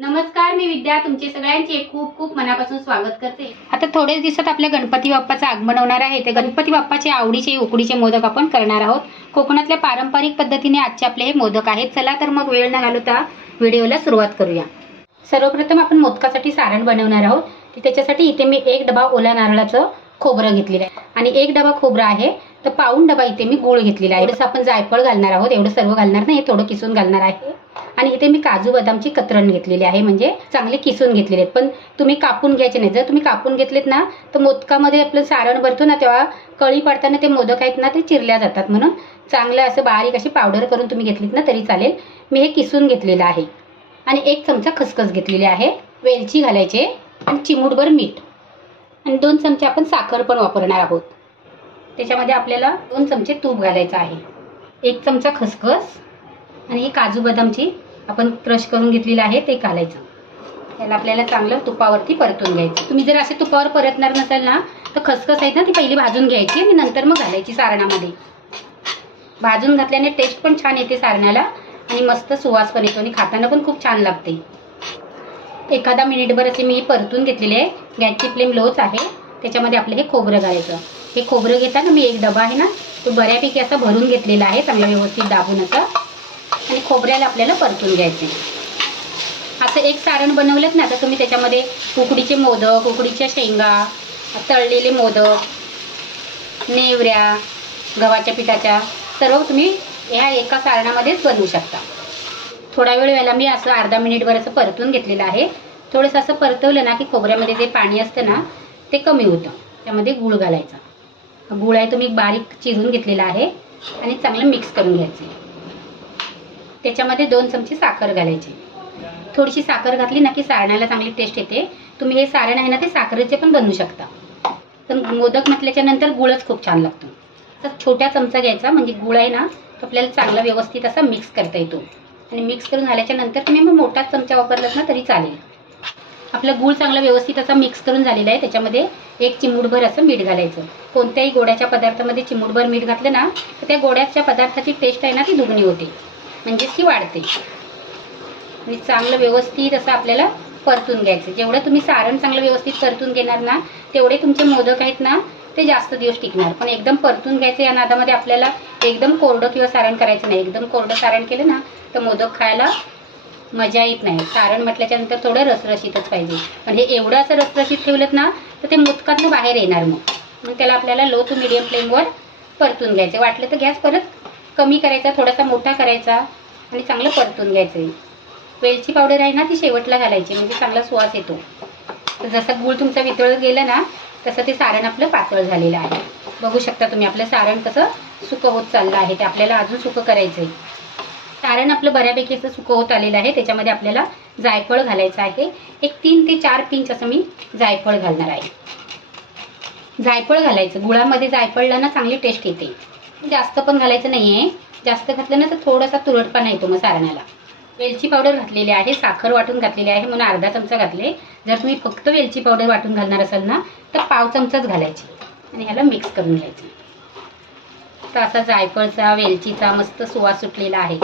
नमस्कार, मी विद्या तुमचे सगळ्यांचे खूप खूप मनापासून स्वागत करते। आता थोडेच दिवसात आपल्या गणपती बाप्पाचं आगमन होणार आहे। ते गणपती बाप्पाचे आवडीचे उकडीचे मोदक आपण करणार आहोत। कोकणातल्या पारंपरिक पद्धतीने आजचे आपले हे मोदक आहेत। चला तर मग वेळ न घालवता व्हिडिओला सुरुवात करूया। सर्वप्रथम आपण मोदकासाठी सारण बनवणार आहोत। त्याच्यासाठी इथे मी 1 डबा ओल्या नारळाचं खोबरं घेतलेलं आहे आणि 1 डबा खोबरं आहे तर पाऊण डबा इथे मी गूळ घेतलेला आहे। एवढंच आपण जायफळ घालणार आहोत, एवढं सर्व घालणार नाही, थोडं किसून घालणार आहे। आणि इथे मी काजू बदामची कतरण घेतलेली आहे, म्हणजे चांगले किसून घेतलेले आहेत। पण तुम्ही कापून घ्यायचे नाही, जर तुम्ही कापून घेतलेत ना तर मोदकामध्ये आपलं सारण भरतो ना तेव्हा कळी पडताना ते मोदक आहेत ना ते चिरल्या जातात। म्हणून चांगलं असं बारीक अशी पावडर करून तुम्ही घेतलीत ना तरी चालेल। मी हे किसून घेतलेलं आहे आणि 1 चमचा खसखस घेतलेली आहे, वेलची घालायचे आणि चिमूटभर मीठ आणि 2 चमचे आपण साखर पण वापरणार आहोत। त्याच्यामध्ये आपल्याला 2 चमचे तूप घालायचं आहे, 1 चमचा खसखस आणि काजू बदामची आपण क्रश करून घेतलेलं आहे ते घालायचं। त्याला आपल्याला चांगलं तुपावरती परतून घ्यायचं। तुम्ही जर असे तुपावर परतणार नसाल ना तर खसखस आहे ना ती पहिली भाजून घ्यायची आणि नंतर मग घालायची सारणामध्ये। भाजून घातल्याने टेस्ट पण छान येते सारणाला आणि मस्त सुवास पण येतो आणि खाताना पण खूप छान लागते। एखादा मिनिटभर असे मी परतून घेतलेले आहे। गॅसची फ्लेम लोच आहे। त्याच्यामध्ये आपलं हे खोबरं घालायचं। हे खोबरं घेताना मी 1 डबा आहे ना तो बऱ्यापैकी असा भरून घेतलेला आहे, चांगला व्यवस्थित दाबून असं, आणि खोबऱ्याला आपल्याला परतून घ्यायचे। असं एक सारण बनवलं ना तर तुम्ही त्याच्यामध्ये उकडीचे मोदक, उकडीच्या शेंगा, तळलेले मोदक, नेवऱ्या गव्हाच्या पिठाच्या सर्व तुम्ही ह्या एका सारणामध्येच बनवू शकता। थोडा वेळ याला मी असं अर्धा मिनिटभर असं परतून घेतलेलं आहे। थोडंसं असं परतवलं ना की खोबऱ्यामध्ये जे पाणी असतं ना ते कमी होतं। त्यामध्ये गूळ घालायचा। गूळ आहे तुम्ही बारीक चिरून घेतलेला आहे आणि चांगलं मिक्स करून घ्यायचे। त्याच्यामध्ये 2 चमचे साखर घालायची। थोडीशी साखर घातली ना की सारणाला चांगली टेस्ट येते। तुम्ही हे सारण आहे ना ते साखरेचे पण बनवू शकता, पण मोदक म्हटल्याच्या नंतर गुळच खूप छान लागतो। तर छोटा चमचा घ्यायचा, म्हणजे गुळ आहे ना तो आपल्याला चांगला व्यवस्थित असा मिक्स करता येतो आणि मिक्स करून झाल्याच्या नंतर तुम्ही मग मोठाच चमचा वापरलात ना तरी चालेल। आपलं गूळ चांगला व्यवस्थित असा मिक्स करून झालेला आहे। त्याच्यामध्ये 1 चिमूटभर असं मीठ घालायचं। कोणत्याही गोड्याच्या पदार्थामध्ये चिमूटभर मीठ घातलं ना तर त्या गोड्याच्या पदार्थाची टेस्ट आहे ना ती दुगणी होते, म्हणजेच ती वाढते। आणि चांगलं व्यवस्थित असं आपल्याला परतून घ्यायचं। जेवढं तुम्ही सारण चांगलं व्यवस्थित परतून घेणार ना तेवढे तुमचे मोदक आहेत ना ते जास्त दिवस टिकणार। पण एकदम परतून घ्यायचं या नादामध्ये आपल्याला एकदम कोरडं किंवा सारण करायचं नाही। एकदम कोरडं सारण केलं ना तर मोदक खायला मजा येत नाही। सारण म्हटल्याच्या नंतर थोडं रसरशीतच पाहिजे, पण हे एवढं असं रसरशीत ठेवलं ना तर ते मोदकातनं बाहेर येणार। मग त्याला आपल्याला लो टू मीडियम फ्लेमवर परतून घ्यायचं। वाटलं तर गॅस परत कमी करायचा, थोडासा मोठा करायचा आणि चांगलं परतून घ्यायचं। वेलची पावडर आहे ना ती शेवटला घालायची, म्हणजे चांगला सुवास येतो। तर जसं गूळ तुमचा वितळत गेला ना तसं ते सारण आपलं पातळ झालेलं आहे। बघू शकता तुम्ही आपलं सारण कसं सुकं होत चाललं आहे। ते आपल्याला अजून सुकं करायचं आहे। सारण आपलं बऱ्यापैकी असं सुकं होत आलेलं आहे। त्याच्यामध्ये आपल्याला जायफळ घालायचं आहे। एक 3 ते 4 पिंच असं मी जायफळ घालणार आहे। जायफळ घालायचं, गुळामध्ये जायफळला ना चांगली टेस्ट येते। जास्त पण घालायचं नाहीये, जास्त घातलं ना तर थोडासा तुरटपणा येतो मग सारणाला। वेलची पावडर घातलेली आहे, साखर वाटून घातलेली आहे म्हणून अर्धा चमचा घातले। जर तुम्ही फक्त वेलची पावडर वाटून घालणार असाल ना तर पाव चमचाच घालायची आणि ह्याला मिक्स करून घ्यायचं। तर असा जायफळचा वेलचीचा मस्त सुवास सुटलेला आहे।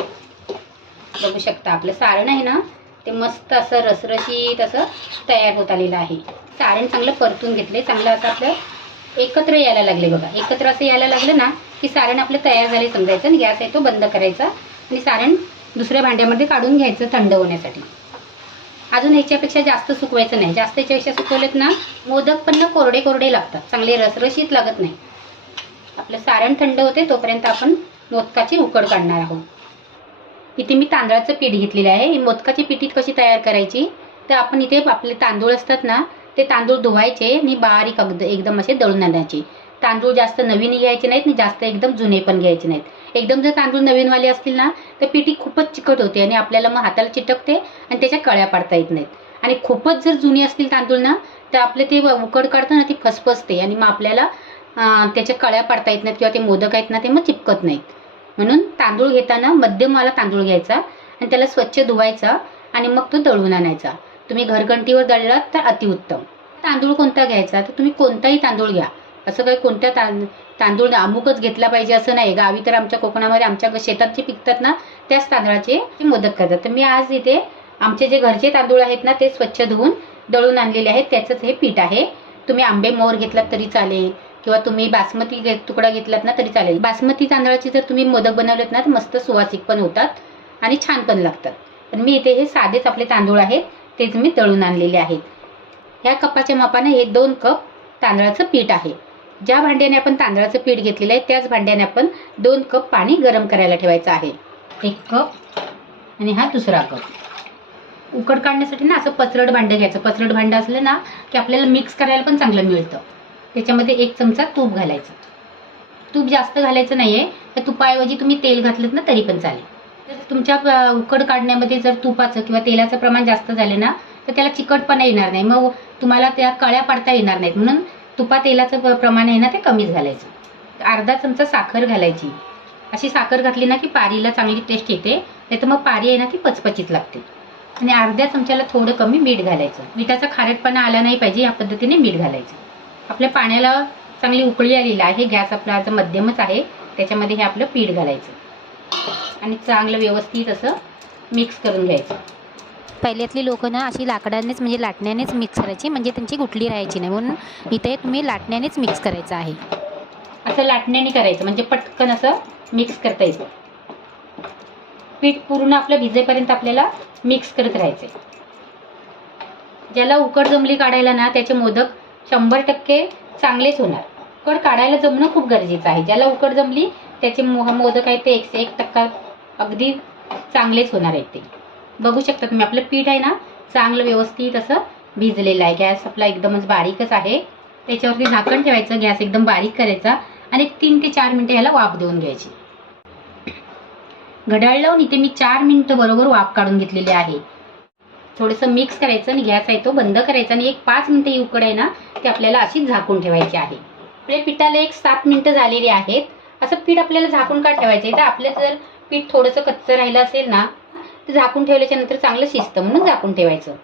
बघू शकता आपलं सारण आहे ना ते मस्त असं रसरशीत असं तयार होत आलेलं आहे। सारण चांगलं परतून घेतले, चांगलं असं आपलं एकत्र यायला लागले बघा। एकत्र असं यायला लागलं ना की सारण आपलं तयार झाले समजायचं आणि गॅस आहे तो बंद करायचा आणि सारण दुसऱ्या भांड्यामध्ये काढून घ्यायचं थंड होण्यासाठी। अजून ह्याच्यापेक्षा जास्त सुकवायचं नाही, जास्त ह्याच्यापेक्षा सुकवलेत ना मोदक पण ना कोरडे कोरडे लागतात, चांगले रसरशीत लागत नाही। आपलं सारण थंड होते तोपर्यंत आपण मोदकाची उकड काढणार आहोत। इथे मी तांदळाचं पीठ घेतलेलं आहे। ही मोदकाची पिठी कशी तयार करायची तर आपण इथे आपले तांदूळ असतात ना ते तांदूळ धुवायचे आणि बारीक एकदम असे दळून आणायचे। तांदूळ जास्त नवीन घ्यायचे नाहीत आणि जास्त एकदम जुने पण घ्यायचे नाहीत। एकदम जर तांदूळ नवीनवाले असतील ना तर पिठी खूपच चिकट होते आणि आपल्याला मग हाताला चिटकते आणि त्याच्या कळ्या पाडता येत नाहीत। आणि खूपच जर जुनी असतील तांदूळ ना तर आपले ते उकड काढताना ती फसफसते आणि मग आपल्याला त्याच्या कळ्या पाडता येत नाहीत किंवा ते मोदक आहेत ना ते मग चिपकत नाहीत। म्हणून तांदूळ घेताना मध्यमवाला तांदूळ घ्यायचा आणि त्याला स्वच्छ धुवायचा आणि मग तो दळून आणायचा। तुम्ही घरघंटीवर दळलात तर अतिउत्तम। तांदूळ कोणता घ्यायचा तर तुम्ही कोणताही तांदूळ घ्या, असं काही कोणत्या तांदूळ अमुकच घेतला पाहिजे असं नाही। गावी तर आमच्या कोकणामध्ये आमच्या शेतात जे पिकतात ना त्याच तांदळाचे मोदक करतात। तर मी आज इथे आमचे जे घरचे तांदूळ आहेत ना ते स्वच्छ धुवून दळून आणलेले आहेत, त्याचंच हे पीठ आहे. तुम्ही आंबे मोहर घेतलात तरी चालेल किंवा तुम्ही बासमती तुकडा घेतलात ना तरी चालेल. बासमती तांदळाची जर तुम्ही मोदक बनवलेत ना तर मस्त सुवासिक पण होतात आणि छान पण लागतात. पण मी इथे हे साधेच आपले तांदूळ आहेत तेच मी दळून आणलेले आहेत. ह्या कपाच्या मापाने हे 2 कप तांदळाचं पीठ आहे. ज्या भांड्याने आपण तांदळाचं पीठ घेतलेलं आहे त्याच भांड्याने आपण 2 कप पाणी गरम करायला ठेवायचं आहे. 1 कप आणि हा दुसरा कप. उकड काढण्यासाठी ना असं पसरट भांडं घ्यायचं. पसरट भांडं असलं ना की आपल्याला मिक्स करायला पण चांगलं मिळतं. त्याच्यामध्ये 1 चमचा तूप घालायचं. तूप जास्त घालायचं नाहीये. त्या तुपाऐवजी तुम्ही तेल घातलं ना तरी पण चालेल. जर तुमच्या उकड काढण्यामध्ये जर तुपाचं किंवा तेलाचं प्रमाण जास्त झालं ना तर त्याला चिकटपणा येणार नाही, मग तुम्हाला त्या कळ्या पाडता येणार नाहीत. म्हणून तुपा तेलाचं प्रमाण आहे ना ते कमीच घालायचं. अर्धा चमचा साखर घालायची. अशी साखर घातली ना की पारीला चांगली टेस्ट येते, नाही तर मग पारी आहे ना ती पचपचीत लागते. आणि अर्ध्या चमच्याला थोडं कमी मीठ घालायचं. मिठाचा खारटपणा आला नाही पाहिजे या पद्धतीने मीठ घालायचं. आपल्या पाण्याला चांगली उकळी आलेली आहे. गॅस आपला आता मध्यमच आहे. त्याच्यामध्ये हे आपलं पीठ घालायचं आणि चांगलं व्यवस्थित असं मिक्स करून घ्यायचं. पहिल्यातली लोक ना अशी लाकडानेच म्हणजे लाटण्यानेच मिक्स करायची, म्हणजे त्यांची गुठली राहायची नाही. म्हणून इथे तुम्ही लाटण्यानेच मिक्स करायचं आहे. असं लाटण्याने करायचं म्हणजे पटकन असं मिक्स करता येतं. पीठ पूर्ण आपलं भिजेपर्यंत आपल्याला मिक्स करत राहायचे. ज्याला उकड जमली काढायला ना त्याचे मोदक 100% चांगलेच होणार. उकड काढायला जमणं खूप गरजेचं आहे. ज्याला उकड जमली त्याचे मोदक आहेत ते 101% अगदी चांगलेच होणार आहेत. ते बघू शकता तुम्ही. आपलं पीठ आहे ना चांगलं व्यवस्थित असं भिजलेलं आहे. गॅस आपला एकदमच बारीकच आहे. त्याच्यावरती झाकण ठेवायचं. गॅस एकदम बारीक करायचा आणि 3 ते 4 मिनिटं ह्याला वाफ देऊन घ्यायची. घड्याळ लावून इथे मी 4 मिनिटं बरोबर वाफ काढून घेतलेली आहे. थोडंसं मिक्स करायचं आणि गॅस आहे तो बंद करायचा आणि 5 मिनिटं ही उकड आहे ना ते आपल्याला अशी झाकून ठेवायची आहे. आपल्या पिठाला 7 मिनिटं झालेली आहेत. असं पीठ आपल्याला झाकून का ठेवायचं आहे तर आपलं जर पीठ थोडंसं कच्चं राहिलं असेल ना तर झाकून ठेवल्याच्या नंतर चांगलं शिजतं म्हणून झाकून ठेवायचं.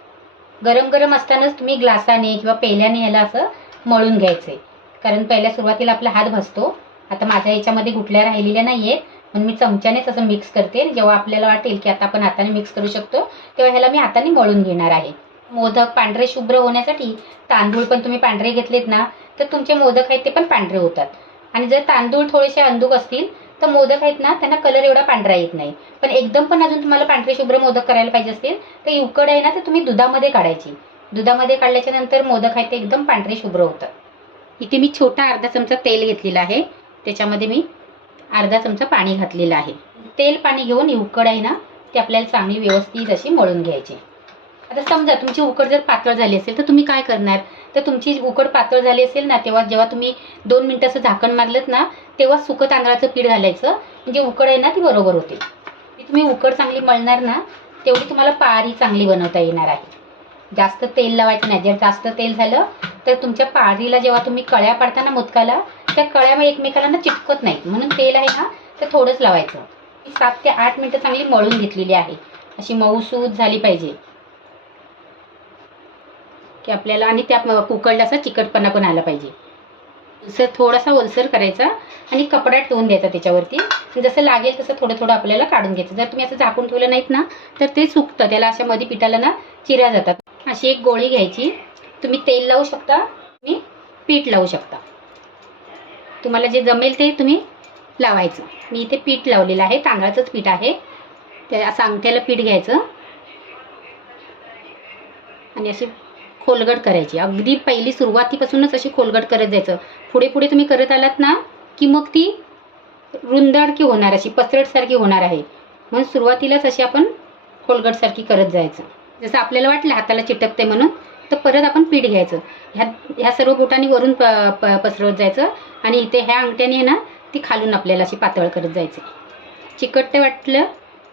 गरम गरम असतानाच तुम्ही ग्लासाने किंवा पेल्याने ह्याला असं मळून घ्यायचंय, कारण पहिल्या सुरुवातीला आपला हात भाजतो. आता माझ्या याच्यामध्ये गुठल्या राहिलेल्या नाहीयेत म्हणून मी चमच्यानेच असं मिक्स करते. जेव्हा आपल्याला वाटेल की आता आपण हाताने मिक्स करू शकतो तेव्हा ह्याला मी हाताने मळून घेणार आहे. मोदक पांढरे शुभ्र होण्यासाठी तांदूळ पण तुम्ही पांढरे घेतलेत ना तर तुमचे मोदक आहेत ते पण पांढरे होतात. आणि जर तांदूळ थोडेसे अंधूक असतील तर मोदक आहेत ना त्यांना कलर एवढा पांढरा येत नाही. पण एकदम पण अजून तुम्हाला पांढरे शुभ्र मोदक करायला पाहिजे असतील तर ही उकड आहे ना तर तुम्ही दुधामध्ये काढायची. दुधामध्ये काढल्याच्या नंतर मोदक आहेत ते एकदम पांढरे शुभ्र होतात. इथे मी छोटा अर्धा चमचा तेल घेतलेला आहे. त्याच्यामध्ये मी अर्धा चमचा पाणी घातलेलं आहे. तेल पाणी घेऊन ही उकड आहे ना ती आपल्याला चांगली व्यवस्थित अशी मळून घ्यायची. आता समजा तुमची उकड जर पातळ झाली असेल तर तुम्ही काय करणार तर तुमची उकड पातळ झाली असेल ना तेव्हा जेव्हा तुम्ही 2 मिनिटं असं झाकण मारलं ना तेव्हा सुकं तांदळाचं पीठ घालायचं, म्हणजे उकड आहे ना ती बरोबर होते. तुम्ही उकड चांगली मळणार ना तेवढी तुम्हाला पारी चांगली बनवता येणार आहे. जास्त तेल लावायचं नाही. जर जास्त तेल झालं तर तुमच्या पारीला जेव्हा तुम्ही कळ्या पाडताना मोदकाला त्या कळ्या एकमेकाला ना चिटकत नाहीत. म्हणून तेल आहे ना ते थोडंच लावायचं. 7 ते 8 मिनिटं चांगली मळून घेतलेली आहे. अशी मऊसूद झाली पाहिजे की आपल्याला, आणि त्या उकळला असा चिकटपणा पण आला पाहिजे. असं थोडासा ओलसर करायचा आणि कपडा ठेवून द्यायचा त्याच्यावरती. जसं लागेल तसं थोडं थोडं आपल्याला काढून घ्यायचं. जर तुम्ही असं झाकून ठेवलं नाहीत ना तर ते सुकतं. त्याला अशा मध्ये पिठाला ना चिऱ्या जातात. अशी एक गोळी घ्यायची. तुम्ही तेल लावू शकता, तुम्ही पीठ लावू शकता. तुम्हाला जे जमेल ते तुम्ही लावायचं. मी इथे पीठ लावलेलं आहे. तांदळाचंच पीठ आहे. त्या असं अंगठ्याला पीठ घ्यायचं आणि अशी खोलगट करायची. अगदी पहिली सुरुवातीपासूनच अशी खोलगट करत जायचं. पुढे पुढे तुम्ही करत आलात ना की मग ती रुंदाडकी होणार, अशी पसरटसारखी होणार आहे. म्हणून सुरुवातीलाच अशी आपण खोलगटसारखी करत जायचं. जसं आपल्याला वाटलं हाताला चिटकते म्हणून तर परत आपण पीठ घ्यायचं. ह्या सर्व बोटांनी वरून पसरवत जायचं आणि इथे ह्या अंगठ्याने ना ती खालून आपल्याला अशी पातळ करत जायचं. चिकटते वाटलं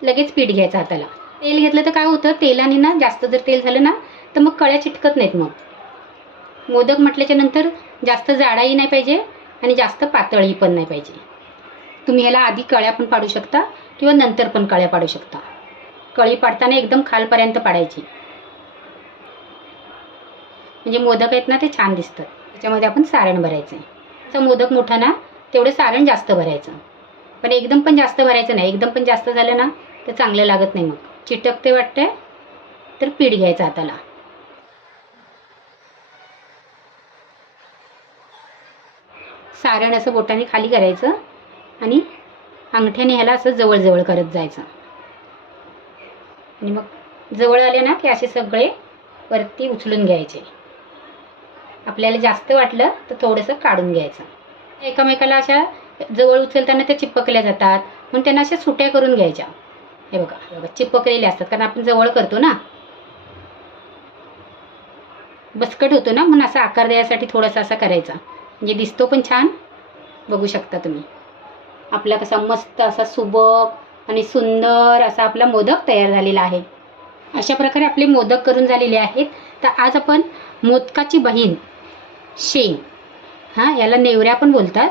लगेच पीठ घ्यायचं हाताला. तेल घेतलं तर काय होतं, तेलाने ना जास्त जर तेल झालं ना तर मग कळ्या चिटकत नाहीत. मग मोदक म्हटल्याच्या नंतर जास्त जाडाही नाही पाहिजे आणि जास्त पातळही पण नाही पाहिजे. तुम्ही ह्याला आधी कळ्या पण पाडू शकता किंवा नंतर पण कळ्या पाडू शकता. कळी पाडताना एकदम खालपर्यंत पाडायची, म्हणजे मोदक आहेत ना ते छान दिसतात. त्याच्यामध्ये आपण सारण भरायचं आहे. जसं मोदक मोठा ना तेवढं सारण जास्त भरायचं, पण एकदम पण जास्त भरायचं नाही. एकदम पण जास्त झालं ना तर चांगलं लागत नाही, मग चिटकते वाटते. तर पीठ घ्यायचं हाताला. सारण असं बोटाने खाली करायचं आणि अंगठ्याने ह्याला असं जवळ करत जायचं. आणि मग जवळ आले ना की असे सगळे वरती उचलून घ्यायचे. आपल्याला जास्त वाटलं तर थोडंसं काढून घ्यायचं. एकमेकाला अशा जवळ उचलताना त्या चिपकल्या जातात, म्हणून त्यांना अशा सुट्या करून घ्यायच्या. हे बघा चिपकलेले असतात कारण आपण जवळ करतो ना, बसकट होतो ना, म्हणून असा आकार द्यायसाठी थोडासा असा करायचा, म्हणजे दिसतो पण छान. बघू शकता तुम्ही आपला कसा मस्त असा सुबक आणि सुंदर असा आपला मोदक तयार झालेला आहे. अशा प्रकारे आपले मोदक करून झालेले आहेत. तर आज आपण मोदकाची बहीण शेंग, याला नेवऱ्या पण बोलतात.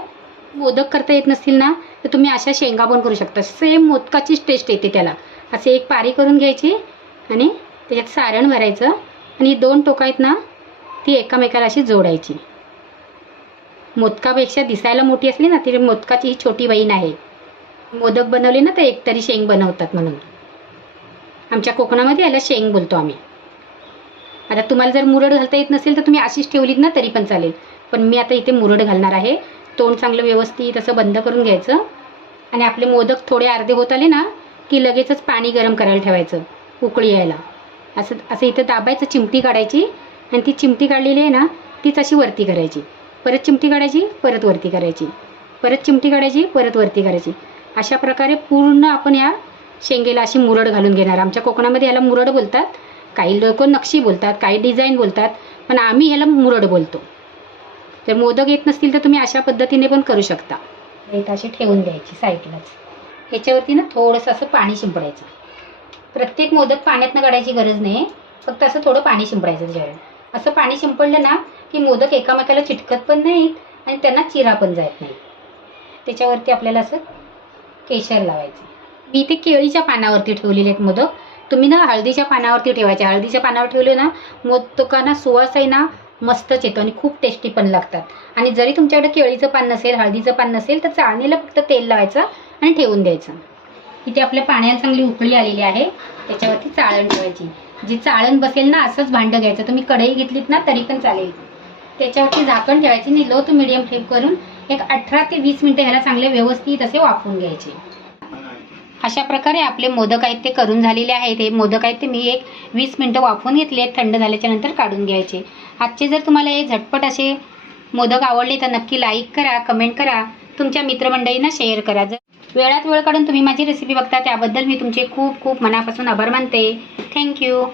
मोदक करता येत नसतील ना तर तुम्ही अशा शेंगा पण करू शकता. सेम मोदकाचीच टेस्ट येते त्याला. असे एक पारी करून घ्यायची आणि त्याच्यात सारण भरायचं आणि 2 टोकं आहेत ना ती एकामेकाला अशी जोडायची. मोदकापेक्षा दिसायला मोठी असली ना ती मोदकाची ही छोटी बहीण आहे. मोदक बनवले ना तर एकतरी शेंग बनवतात, म्हणून आमच्या कोकणामध्ये याला शेंग बोलतो आम्ही. आता तुम्हाला जर मुरड घालता येत नसेल तर तुम्ही अशीच ठेवलीत ना तरी पण चालेल, पण मी आता इथे मुरड घालणार आहे. तोंड चांगलं व्यवस्थित असं बंद करून घ्यायचं आणि आपले मोदक थोडे अर्धे होत आले ना की लगेचच पाणी गरम करायला ठेवायचं, उकळी यायला. असं इथं दाबायचं, चिमटी काढायची आणि ती चिमटी काढलेली आहे ना तीच अशी वरती करायची, परत चिमटी काढायची, परत वरती करायची, परत चिमटी काढायची, परत वरती करायची. अशा प्रकारे पूर्ण आपण या शेंगेला अशी मुरड घालून घेणार. आमच्या कोकणामध्ये याला मुरड बोलतात. काही लोक नक्षी बोलतात, काही डिझाईन बोलतात, पण आम्ही ह्याला मुरड बोलतो. जर मोदक येत नसतील तर तुम्ही अशा पद्धतीने पण करू शकता. एक अशी ठेवून द्यायची साईडलाच. ह्याच्यावरती ना थोडंसं असं पाणी शिंपडायचं. प्रत्येक मोदक पाण्यातनं काढायची गरज नाही, फक्त असं थोडं पाणी शिंपडायचं त्याच्यावर. असं पाणी शिंपडलं ना की मोदक एकामेकाला चिटकत पण नाहीत आणि त्यांना चिरा पण जात नाही. त्याच्यावरती आपल्याला असं केशर लावायचं. मी इथे केळीच्या पानावरती ठेवलेले आहेत मोदक. तुम्ही ना हळदीच्या पानावरती ठेवायचे. हळदीच्या पानावर ठेवले ना मोदकांना सुवास आहे ना मस्तच येतो आणि खूप टेस्टी पण लागतात. आणि जरी तुमच्याकडे केळीचं पान नसेल, हळदीचं पान नसेल तर चाळणीला फक्त तेल लावायचं आणि ठेवून द्यायचं. इथे आपल्या पाण्याला चांगली उकळी आलेली आहे, त्याच्यावरती चाळण ठेवायची. जी चाळण बसेल ना असंच भांडं घ्यायचं. तुम्ही कढई घेतलीत ना तरी पण चालेल. त्याच्यावरती झाकण ठेवायचे आणि लो टू मिडियम फ्लेम करून एक 18 ते 20 मिनिटं ह्याला चांगले व्यवस्थित असे वाफवून घ्यायचे. अशा प्रकारे आपले मोदक आहेत ते करून झालेले आहेत. हे मोदक आहेत ते मी एक 20 मिनिटं वाफवून घेतले. थंड झाल्याच्या नंतर काढून घ्यायचे. आजचे जर तुम्हाला हे झटपट असे मोदक आवडले तर नक्की लाईक करा, कमेंट करा, तुमच्या मित्रमंडळींना शेअर करा. जर वेळात वेळ काढून तुम्ही माझी रेसिपी बघता त्याबद्दल मी तुमचे खूप खूप मनापासून आभार मानते. थँक्यू.